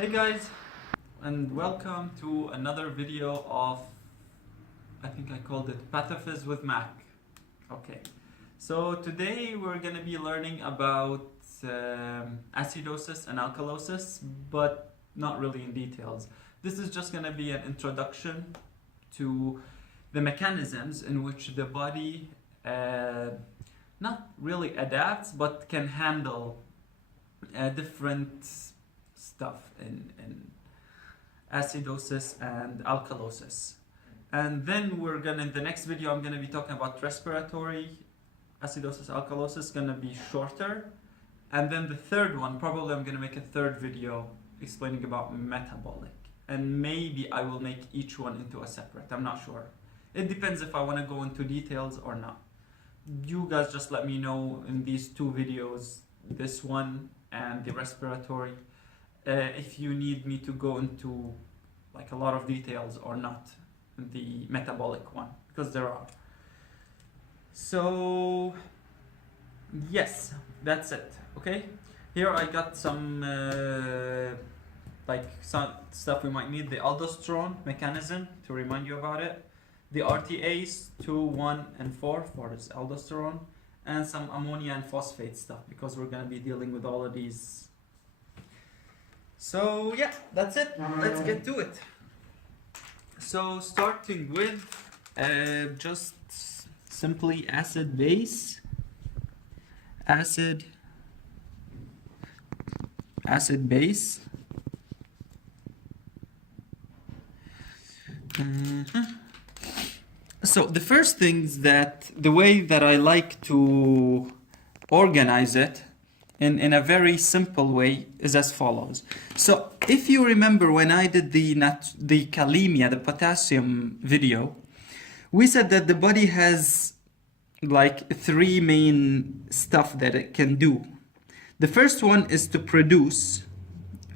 Hey guys, and welcome to another video of, I think I called it Pathophys with Mac. Okay, so today we're going to be learning about acidosis and alkalosis, but not really in details. This is just going to be an introduction to the mechanisms in which the body not really adapts, but can handle different stuff in acidosis and alkalosis. And then in the next video I'm gonna be talking about respiratory acidosis, alkalosis, gonna be shorter. And then the third one, probably I'm gonna make a third video explaining about metabolic. And maybe I will make each one into a separate, I'm not sure. It depends if I wanna go into details or not. You guys just let me know in these two videos, this one and the respiratory, if you need me to go into like a lot of details or not, the metabolic one, because there are. So yes, that's it. Okay, here I got some some stuff we might need: the aldosterone mechanism to remind you about it, the RTAs 2, 1, and 4 for this aldosterone, and some ammonia and phosphate stuff, because we're going to be dealing with all of these. So yeah, that's it. Let's get to it. So starting with just simply acid base, acid base. So the first things the way that I like to organize it in a very simple way is as follows. So if you remember when I did the kalemia, the potassium video, we said that the body has like three main stuff that it can do. The first one is to produce,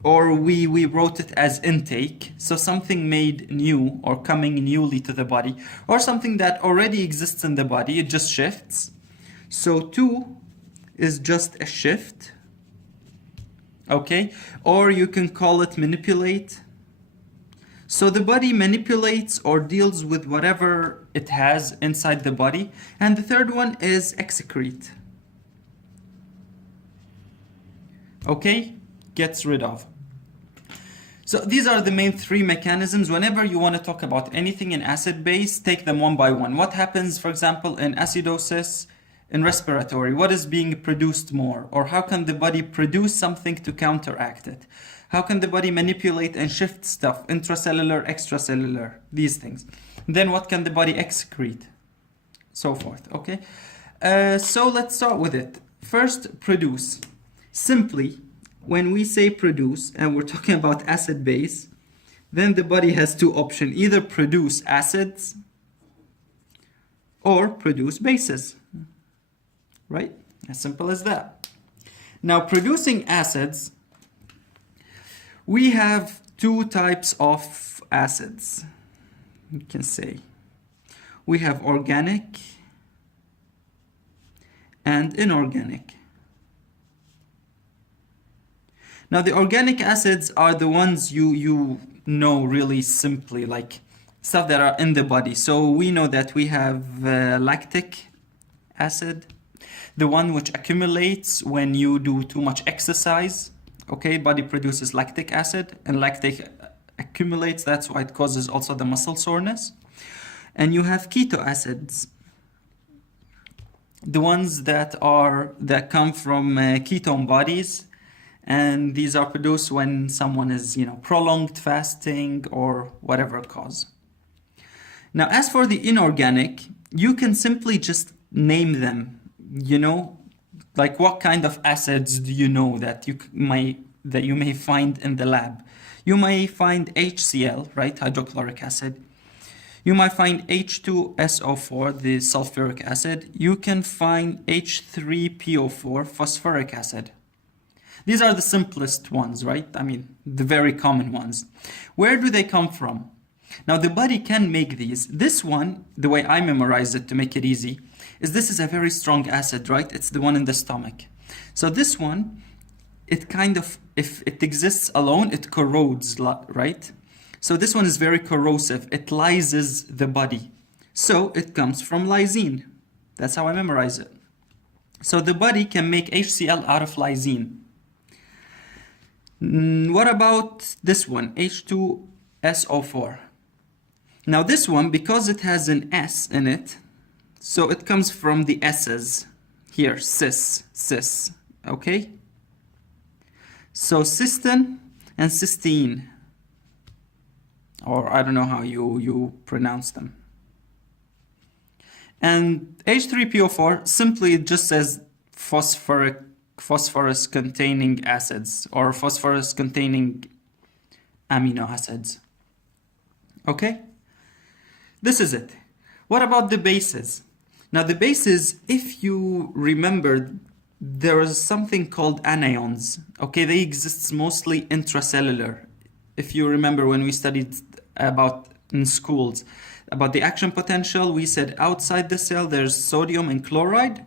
or we wrote it as intake, so something made new or coming newly to the body, or something that already exists in the body, it just shifts. So 2 is just a shift, okay? Or you can call it manipulate. So the body manipulates or deals with whatever it has inside the body. And the third one is excrete, okay? Gets rid of. So these are the main three mechanisms. Whenever you want to talk about anything in acid base, take them one by one. What happens, for example, in acidosis, in respiratory? What is being produced more? Or how can the body produce something to counteract it? How can the body manipulate and shift stuff, intracellular, extracellular, these things? Then what can the body excrete? So forth, okay? So let's start with it. First, produce. Simply, when we say produce, and we're talking about acid base, then the body has two options: either produce acids or produce bases, right? As simple as that. Now, producing acids, we have two types of acids, you can say. We have organic and inorganic. Now, the organic acids are the ones you know really simply, like stuff that are in the body. So we know that we have lactic acid, the one which accumulates when you do too much exercise. Okay, body produces lactic acid, and lactic accumulates. That's why it causes also the muscle soreness. And you have keto acids, the ones that come from ketone bodies. And these are produced when someone is, prolonged fasting or whatever cause. Now, as for the inorganic, you can simply just name them, like what kind of acids do you know that you may find in the lab? You may find HCl, right, hydrochloric acid. You might find H2SO4, the sulfuric acid. You can find H3PO4, phosphoric acid. These are the simplest ones, right? I mean, the very common ones. Where do they come from? Now, the body can make these. This one, the way I memorize it to make it easy, this is a very strong acid, right? It's the one in the stomach. So this one it kind of, if it exists alone, it corrodes, right? So this one is very corrosive. It lyses the body. So it comes from lysine. That's how I memorize it. So the body can make HCl out of lysine. What about this one, H2SO4? Now this one, because it has an S in it, so it comes from the S's. Here, cis, okay? So cysteine and cysteine, or I don't know how you pronounce them. And H3PO4 simply just says phosphorus containing acids or phosphorus containing amino acids. Okay? This is it. What about the bases? Now the bases, if you remember, there is something called anions. Okay, they exist mostly intracellular. If you remember when we studied about in schools about the action potential, we said outside the cell there's sodium and chloride,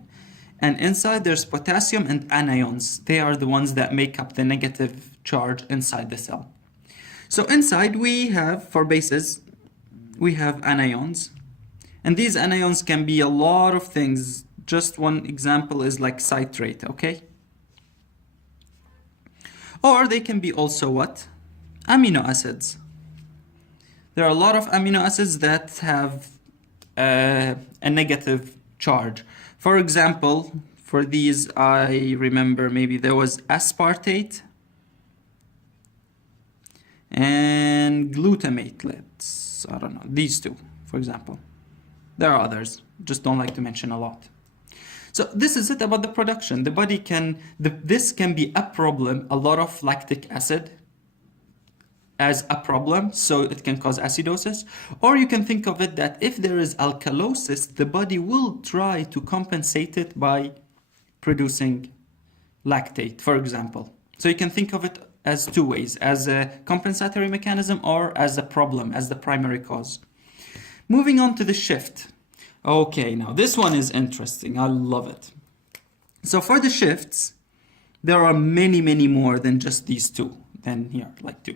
and inside there's potassium and anions. They are the ones that make up the negative charge inside the cell. So inside we have, for bases, we have anions. And these anions can be a lot of things. Just one example is like citrate, okay? Or they can be also what? Amino acids. There are a lot of amino acids that have a negative charge. For example, for these, I remember maybe there was aspartate and glutamate. I don't know, these two, for example. There are others, just don't like to mention a lot. So this is it about the production. The body can, this can be a problem, a lot of lactic acid as a problem, so it can cause acidosis. Or you can think of it that if there is alkalosis, the body will try to compensate it by producing lactate, for example. So you can think of it as two ways, as a compensatory mechanism or as a problem, as the primary cause. Moving on to the shift. Okay, now this one is interesting. I love it. So for the shifts, there are many, many more than just these two. Than here, like two.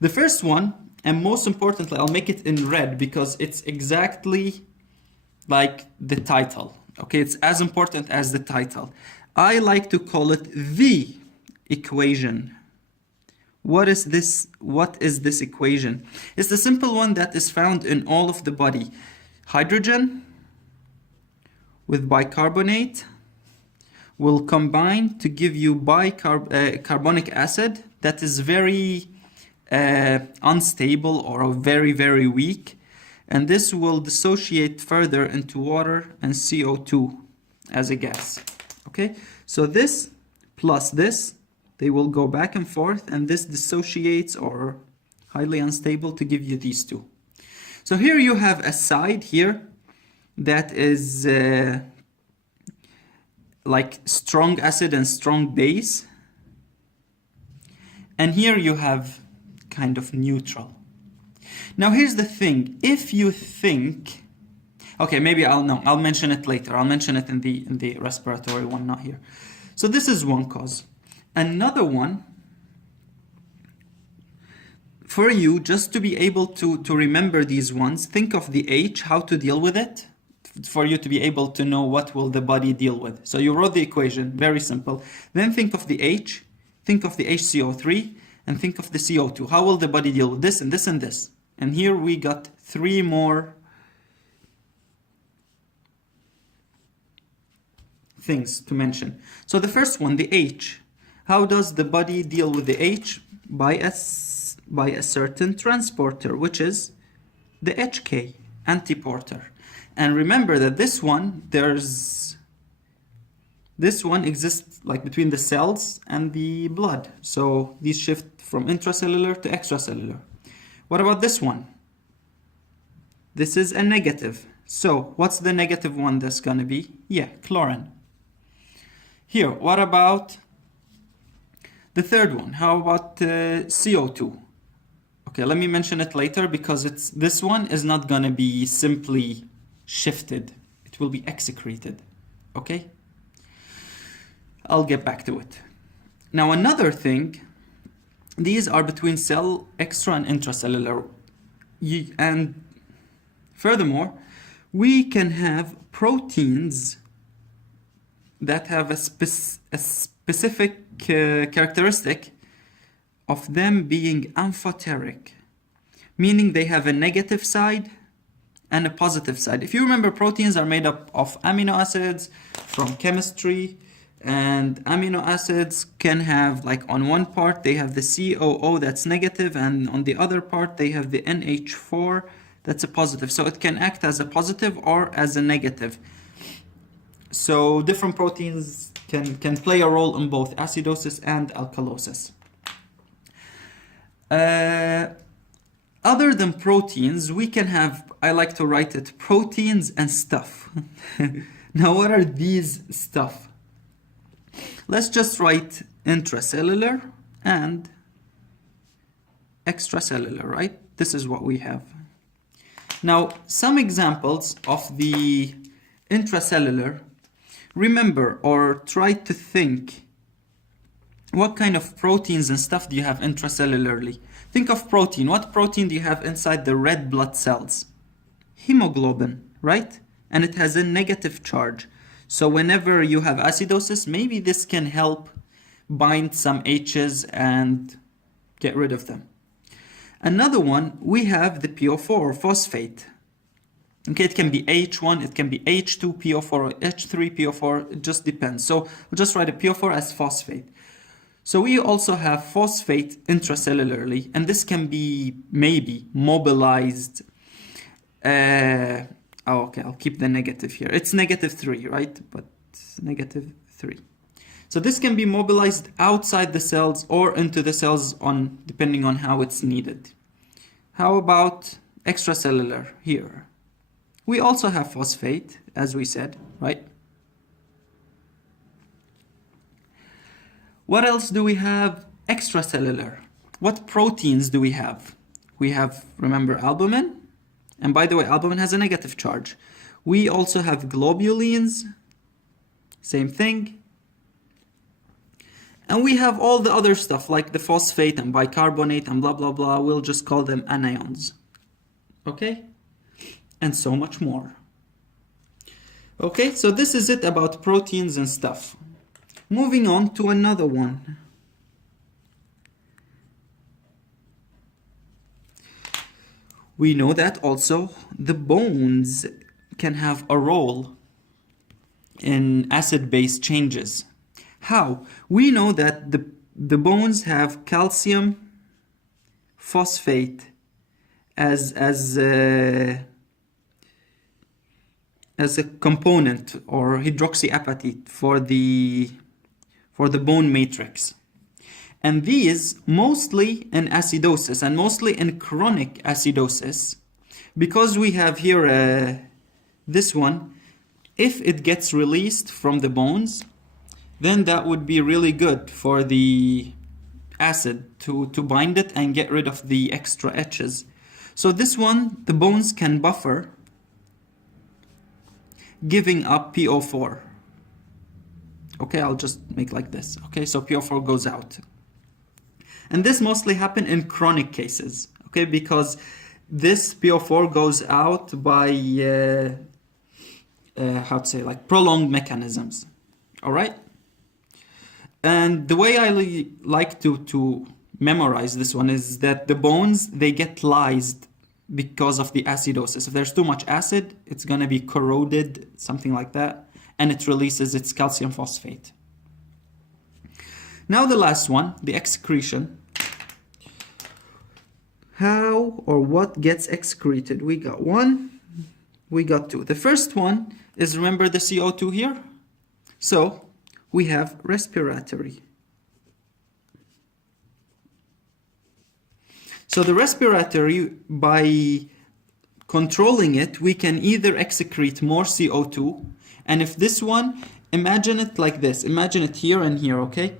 The first one, and most importantly, I'll make it in red because it's exactly like the title. Okay, it's as important as the title. I like to call it the equation. What is this? What is this equation? It's the simple one that is found in all of the body. Hydrogen with bicarbonate will combine to give you carbonic acid that is very unstable or very, very weak. And this will dissociate further into water and CO2 as a gas. Okay, so this plus this, they will go back and forth, and this dissociates or highly unstable to give you these two. So here you have a side here that is like strong acid and strong base. And here you have kind of neutral. Now here's the thing. If you think, okay, maybe I'll mention it later. I'll mention it in the respiratory one, not here. So this is one cause. Another one, for you, just to be able to remember these ones, think of the H, how to deal with it, for you to be able to know what will the body deal with. So you wrote the equation, very simple. Then think of the H, think of the HCO3, and think of the CO2. How will the body deal with this and this and this? And here we got three more things to mention. So the first one, the H. How does the body deal with the H? By a certain transporter, which is the HK, antiporter. And remember that this one exists like between the cells and the blood. So these shift from intracellular to extracellular. What about this one? This is a negative. So what's the negative one that's going to be? Yeah, chlorine. Here, what about the third one? How about CO2? Okay, let me mention it later because this one is not going to be simply shifted. It will be excreted. Okay? I'll get back to it. Now another thing, these are between cell extra and intracellular. And furthermore, we can have proteins that have a specific characteristic of them being amphoteric, meaning they have a negative side and a positive side. If you remember, proteins are made up of amino acids from chemistry, and amino acids can have, like, on one part they have the COO that's negative, and on the other part they have the NH4 that's a positive. So it can act as a positive or as a negative. So different proteins can play a role in both acidosis and alkalosis. Other than proteins, we can have, I like to write it, proteins and stuff. Now, what are these stuff? Let's just write intracellular and extracellular, right? This is what we have. Now, some examples of the intracellular. Remember, or try to think, what kind of proteins and stuff do you have intracellularly? Think of protein. What protein do you have inside the red blood cells? Hemoglobin, right? And it has a negative charge. So whenever you have acidosis, maybe this can help bind some H's and get rid of them. Another one, we have the PO4, phosphate. Okay, it can be H1, it can be H2 PO4 or H3 PO4, it just depends. So we'll just write a PO4 as phosphate. So we also have phosphate intracellularly, and this can be maybe mobilized. Okay, I'll keep the negative here. It's -3, right? But -3. So this can be mobilized outside the cells or into the cells depending on how it's needed. How about extracellular here? We also have phosphate, as we said, right? What else do we have extracellular? What proteins do we have? We have, remember, albumin. And by the way, albumin has a negative charge. We also have globulins, same thing. And we have all the other stuff like the phosphate and bicarbonate and blah, blah, blah. We'll just call them anions. Okay? And so much more. Okay, so this is it about proteins and stuff. Moving on to another one. We know that also the bones can have a role in acid-base changes. How? We know that the bones have calcium phosphate as a component, or hydroxyapatite for the bone matrix. And these, mostly in acidosis and mostly in chronic acidosis, because we have here this one, if it gets released from the bones, then that would be really good for the acid to bind it and get rid of the extra H's. So this one, the bones can buffer, giving up PO4. Okay, I'll just make like this. Okay, so PO4 goes out. And this mostly happen in chronic cases, okay, because this PO4 goes out by, prolonged mechanisms, all right? And the way I like to memorize this one is that the bones, they get lysed because of the acidosis. If there's too much acid, it's gonna be corroded, something like that, and it releases its calcium phosphate. Now the last one, the excretion. How or what gets excreted? We got one, we got two. The first one is, remember the CO2 here? So we have respiratory. So the respiratory, by controlling it, we can either excrete more CO2, and if this one, imagine it like this, imagine it here and here, okay?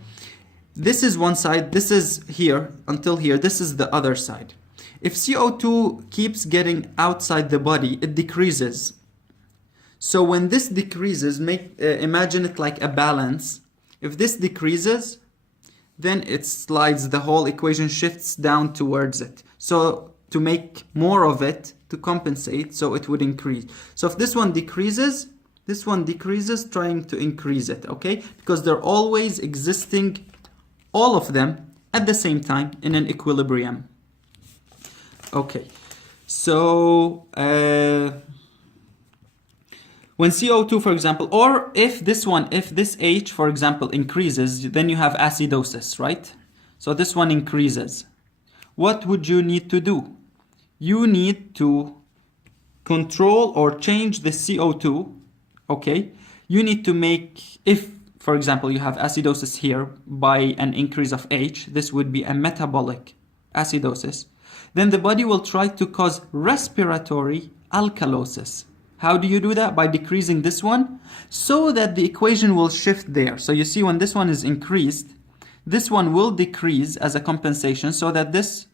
This is one side, this is here until here, this is the other side. If CO2 keeps getting outside the body, it decreases. So when this decreases, imagine it like a balance. If this decreases, then it slides, the whole equation shifts down towards it. So to make more of it, to compensate, so it would increase. So if this one decreases, trying to increase it, okay? Because they're always existing, all of them, at the same time in an equilibrium. Okay, so when CO2, for example, or if this H, for example, increases, then you have acidosis, right? So this one increases. What would you need to do? You need to control or change the CO2, okay? You need to make, if, for example, you have acidosis here by an increase of H, this would be a metabolic acidosis. Then the body will try to cause respiratory alkalosis. How do you do that? By decreasing this one, so that the equation will shift there. So you see when this one is increased, this one will decrease as a compensation so that this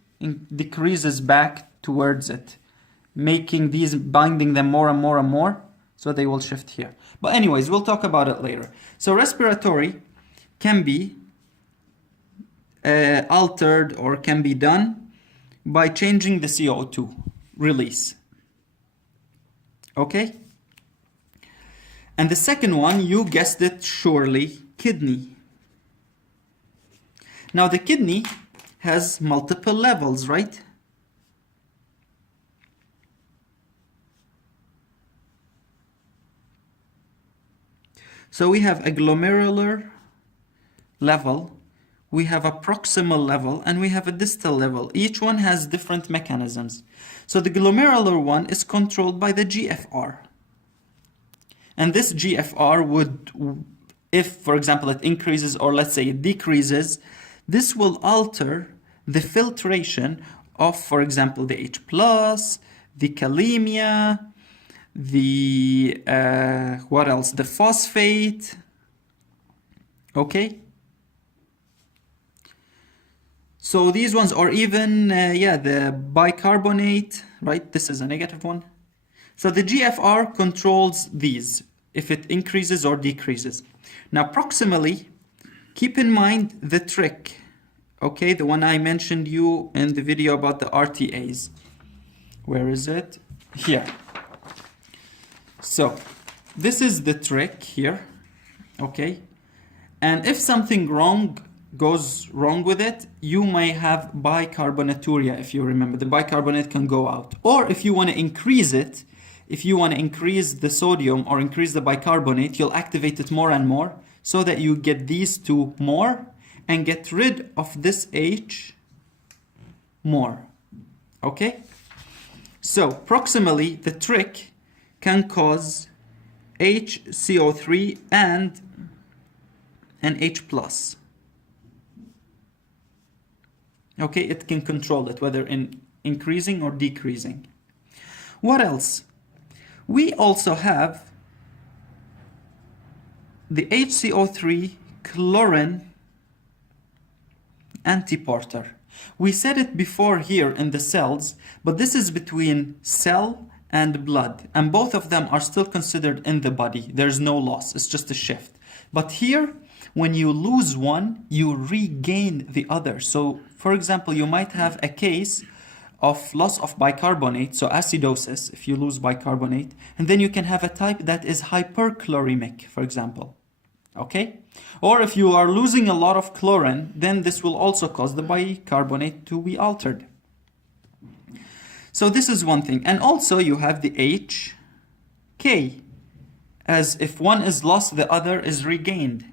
decreases back towards it, making these, binding them more and more and more, so they will shift here. But anyways, we'll talk about it later. So respiratory can be altered or can be done by changing the CO2 release. Okay? And the second one, you guessed it surely, kidney. Now the kidney has multiple levels, right? So we have a glomerular level, we have a proximal level, and we have a distal level. Each one has different mechanisms. So the glomerular one is controlled by the GFR. And this GFR would, if, for example, it increases or let's say it decreases, this will alter the filtration of, for example, the H+, the kalemia, the, what else? The phosphate, okay? So these ones are even, the bicarbonate, right? This is a negative one. So the GFR controls these, if it increases or decreases. Now proximally, keep in mind the trick, okay? The one I mentioned you in the video about the RTAs. Where is it? Here. So this is the trick here, okay? And if something goes wrong with it, you may have bicarbonaturia, if you remember. The bicarbonate can go out. Or if you want to increase it, if you want to increase the sodium or increase the bicarbonate, you'll activate it more and more so that you get these two more and get rid of this H more, okay? So proximally, the trick can cause HCO3 and an H+. Okay, it can control it, whether in increasing or decreasing. What else? We also have the HCO3 chlorine antiporter. We said it before here in the cells, but this is between cell and blood, and both of them are still considered in the body. There's no loss, it's just a shift. But here, when you lose one, you regain the other. So, for example, you might have a case of loss of bicarbonate, so acidosis, if you lose bicarbonate, and then you can have a type that is hyperchloremic, for example. Okay? Or if you are losing a lot of chlorine, then this will also cause the bicarbonate to be altered. So this is one thing. And also you have the HK, as if one is lost, the other is regained.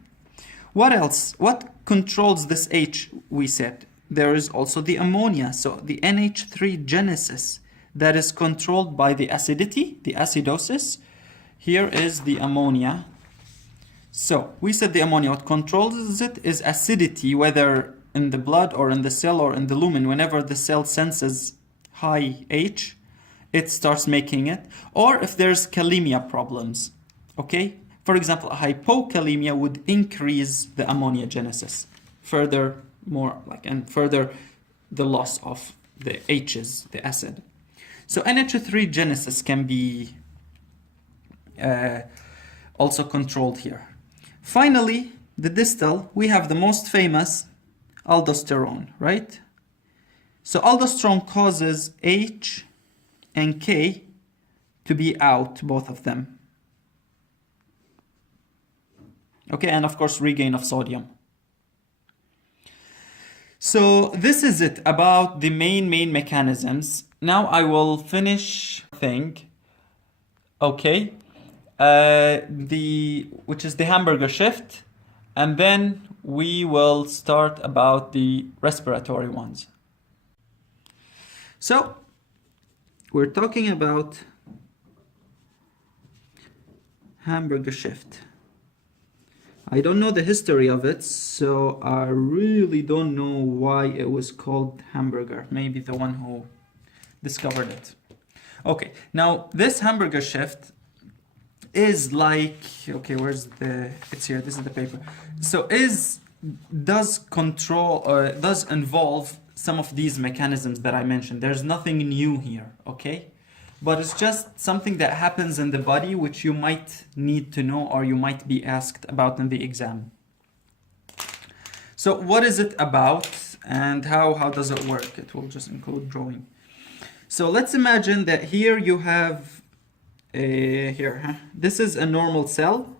What else? What controls this H, we said? There is also the ammonia, so the NH3 genesis that is controlled by the acidity, the acidosis. Here is the ammonia. So we said the ammonia, what controls it is acidity, whether in the blood or in the cell or in the lumen. Whenever the cell senses high H, it starts making it. Or if there's kalemia problems, okay? For example, a hypokalemia would increase the ammonia genesis, further the loss of the H's, the acid. So NH3 genesis can be also controlled here. Finally, the distal, we have the most famous aldosterone, right? So aldosterone causes H and K to be out, both of them. Okay, and of course regain of sodium. So this is it about the main mechanisms. Now I will finish thing. Okay, which is the Hamburger shift, and then we will start about the respiratory ones. So we're talking about Hamburger shift. I don't know the history of it, so I really don't know why it was called Hamburger. Maybe the one who discovered it. Okay, now this Hamburger shift is like, okay, it's here, this is the paper. So does control, or does involve some of these mechanisms that I mentioned. There's nothing new here, okay? But it's just something that happens in the body which you might need to know, or you might be asked about in the exam. So what is it about, and how does it work? It will just include drawing. So let's imagine that here you have this is a normal cell,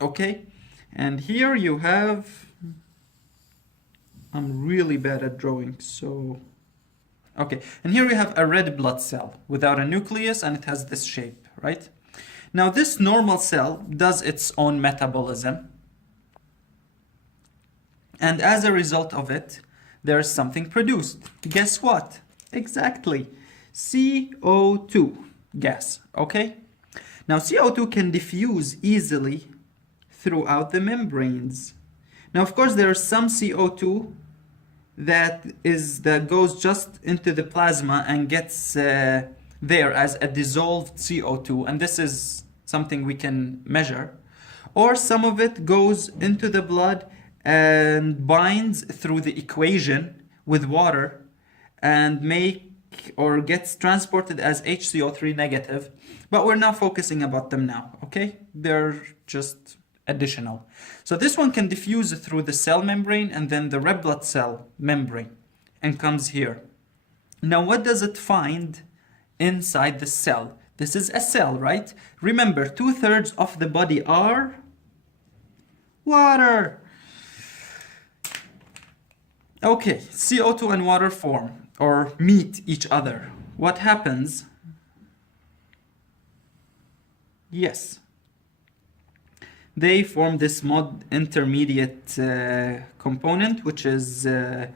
okay? And here you have, I'm really bad at drawing, so okay, and here we have a red blood cell without a nucleus, and it has this shape, right? Now this normal cell does its own metabolism, and as a result of it, there's something produced. Guess what? Exactly, CO2 gas, okay? Now CO2 can diffuse easily throughout the membranes. Now of course there is some CO2 that goes just into the plasma and gets there as a dissolved CO2, and this is something we can measure. Or some of it goes into the blood and binds through the equation with water and gets transported as HCO3 negative, but we're not focusing about them now, okay? They're just additional. So this one can diffuse through the cell membrane and then the red blood cell membrane and comes here. Now what does it find inside the cell? This is a cell, right? Remember, 2/3 of the body are water. Okay, CO2 and water form or meet each other. What happens? Yes. They form this mod intermediate component, which is the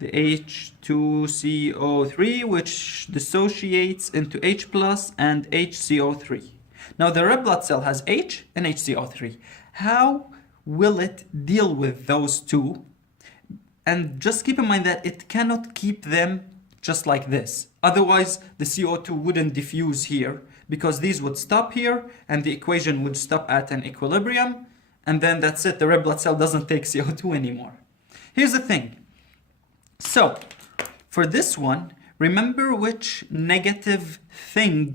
H2CO3, which dissociates into H plus and HCO3. Now the red blood cell has H and HCO3. How will it deal with those two? And just keep in mind that it cannot keep them just like this. Otherwise, the CO2 wouldn't diffuse here, because these would stop here and the equation would stop at an equilibrium, and then that's it. The red blood cell doesn't take CO2 anymore. Here's the thing. So for this one, remember which negative thing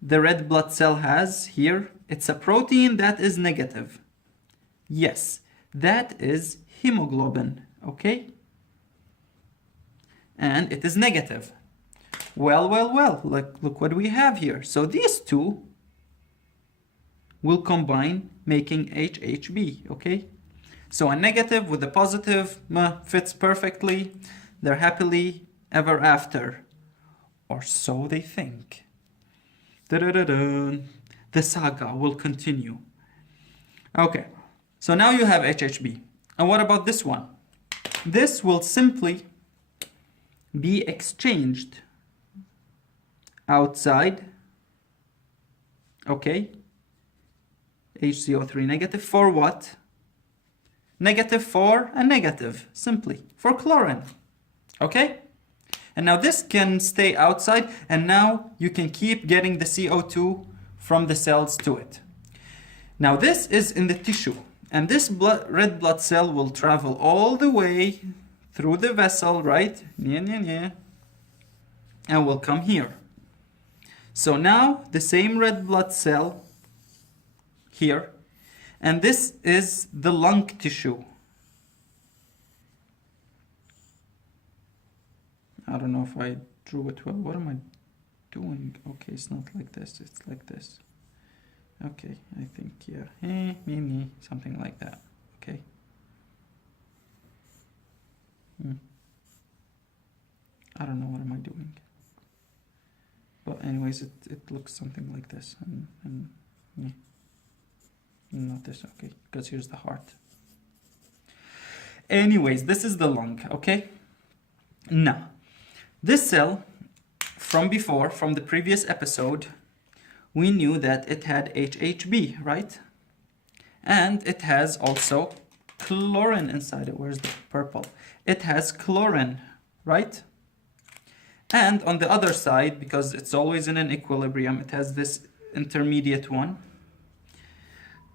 the red blood cell has here? It's a protein that is negative. Yes, that is hemoglobin, okay? And it is negative. Well, look what we have here. So these two will combine, making HHB, okay? So a negative with a positive fits perfectly. They're happily ever after. Or so they think. Da-da-da-da. The saga will continue. Okay, so now you have HHB. And what about this one? This will simply be exchanged outside, okay, HCO3 negative for what? Negative for a negative, simply, for chlorine, okay? And now this can stay outside, and now you can keep getting the CO2 from the cells to it. Now this is in the tissue, and this red blood cell will travel all the way through the vessel, right? And will come here. So now the same red blood cell here, and this is the lung tissue, I don't know if I drew it well. What am I doing? Okay, it's not like this, it's like this. Okay, I think, yeah, something like that. Okay. I don't know what am I doing. But anyways, it looks something like this. And yeah. Not this, okay, because here's the heart. Anyways, this is the lung, okay? Now, this cell, from before, from the previous episode, we knew that it had HHB, right? And it has also chlorine inside it. Where's the purple? It has chlorine, right? And on the other side, because it's always in an equilibrium, it has this intermediate one.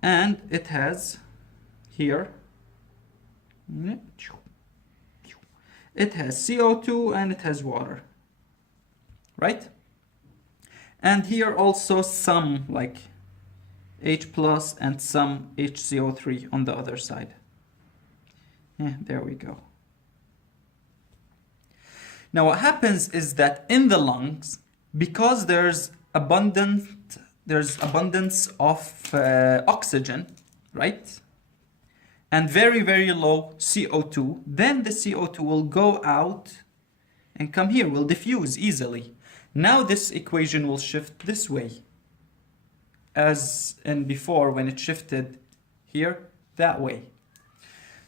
And it has here, it has CO2 and it has water, right? And here also some like H plus and some HCO3 on the other side. Yeah, there we go. Now what happens is that in the lungs, because there's abundance of oxygen, right? And very, very low CO2, then the CO2 will go out and come here, will diffuse easily. Now this equation will shift this way, as in before when it shifted here, that way.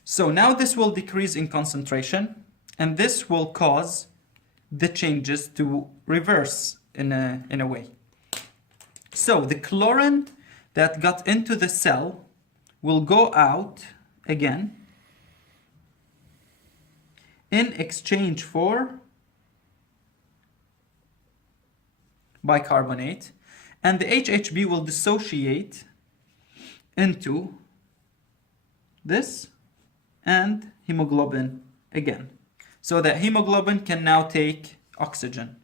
So now this will decrease in concentration, and this will cause the changes to reverse in a way. So the chlorine that got into the cell will go out again in exchange for bicarbonate, and the HHB will dissociate into this and hemoglobin again. So that hemoglobin can now take oxygen.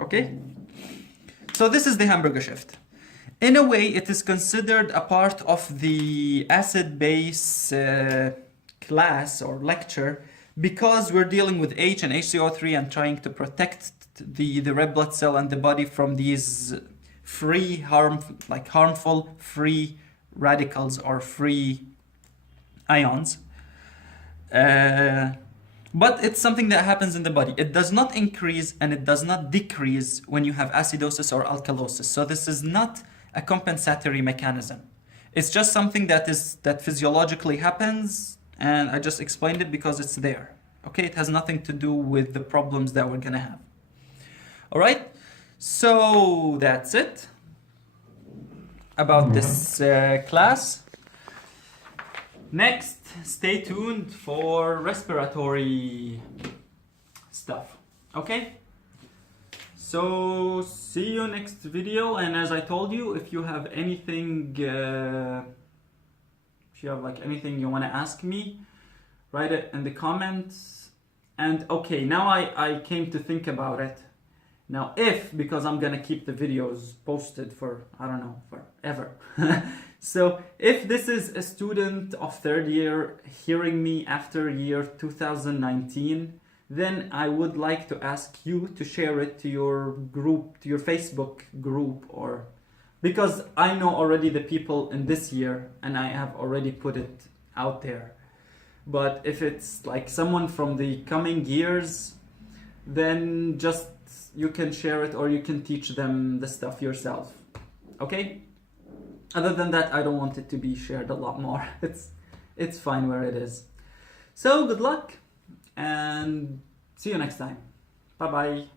Okay? So this is the Hamburger shift. In a way, it is considered a part of the acid-base class or lecture because we're dealing with H and HCO3 and trying to protect the red blood cell and the body from these harmful free radicals or free ions. But it's something that happens in the body. It does not increase and it does not decrease when you have acidosis or alkalosis. So this is not a compensatory mechanism. It's just something that physiologically happens, and I just explained it because it's there. Okay, it has nothing to do with the problems that we're gonna have. All right, so that's it about this class. Next, stay tuned for respiratory stuff. Okay? So, see you next video, and as I told you, if you have anything, anything you want to ask me, write it in the comments. And okay, now I came to think about it. Now because I'm gonna keep the videos posted for, I don't know, forever. So if this is a student of third year hearing me after year 2019, then I would like to ask you to share it to your group, to your Facebook group, or because I know already the people in this year and I have already put it out there. But if it's like someone from the coming years, then just you can share it or you can teach them the stuff yourself. Okay? Other than that, I don't want it to be shared a lot more. It's fine where it is. So good luck and see you next time. Bye bye.